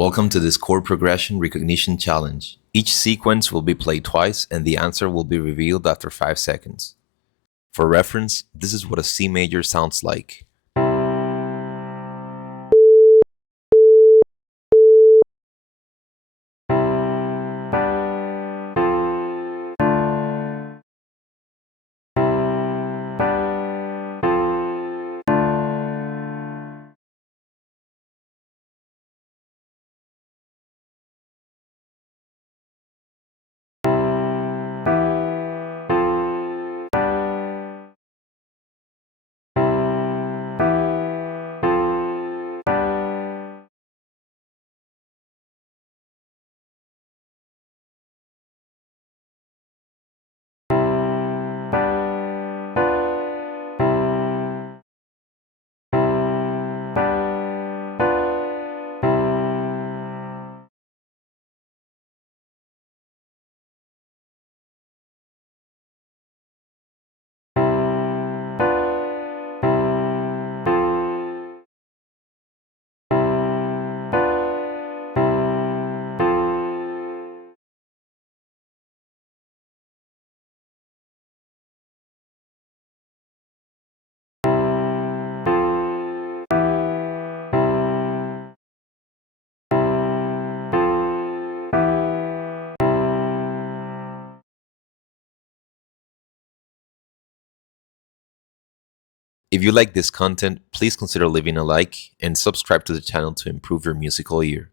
Welcome to this chord progression recognition challenge. Each sequence will be played twice and the answer will be revealed after 5 seconds. For reference, this is what a C major sounds like. If you like this content, please consider leaving a like and subscribe to the channel to improve your musical ear.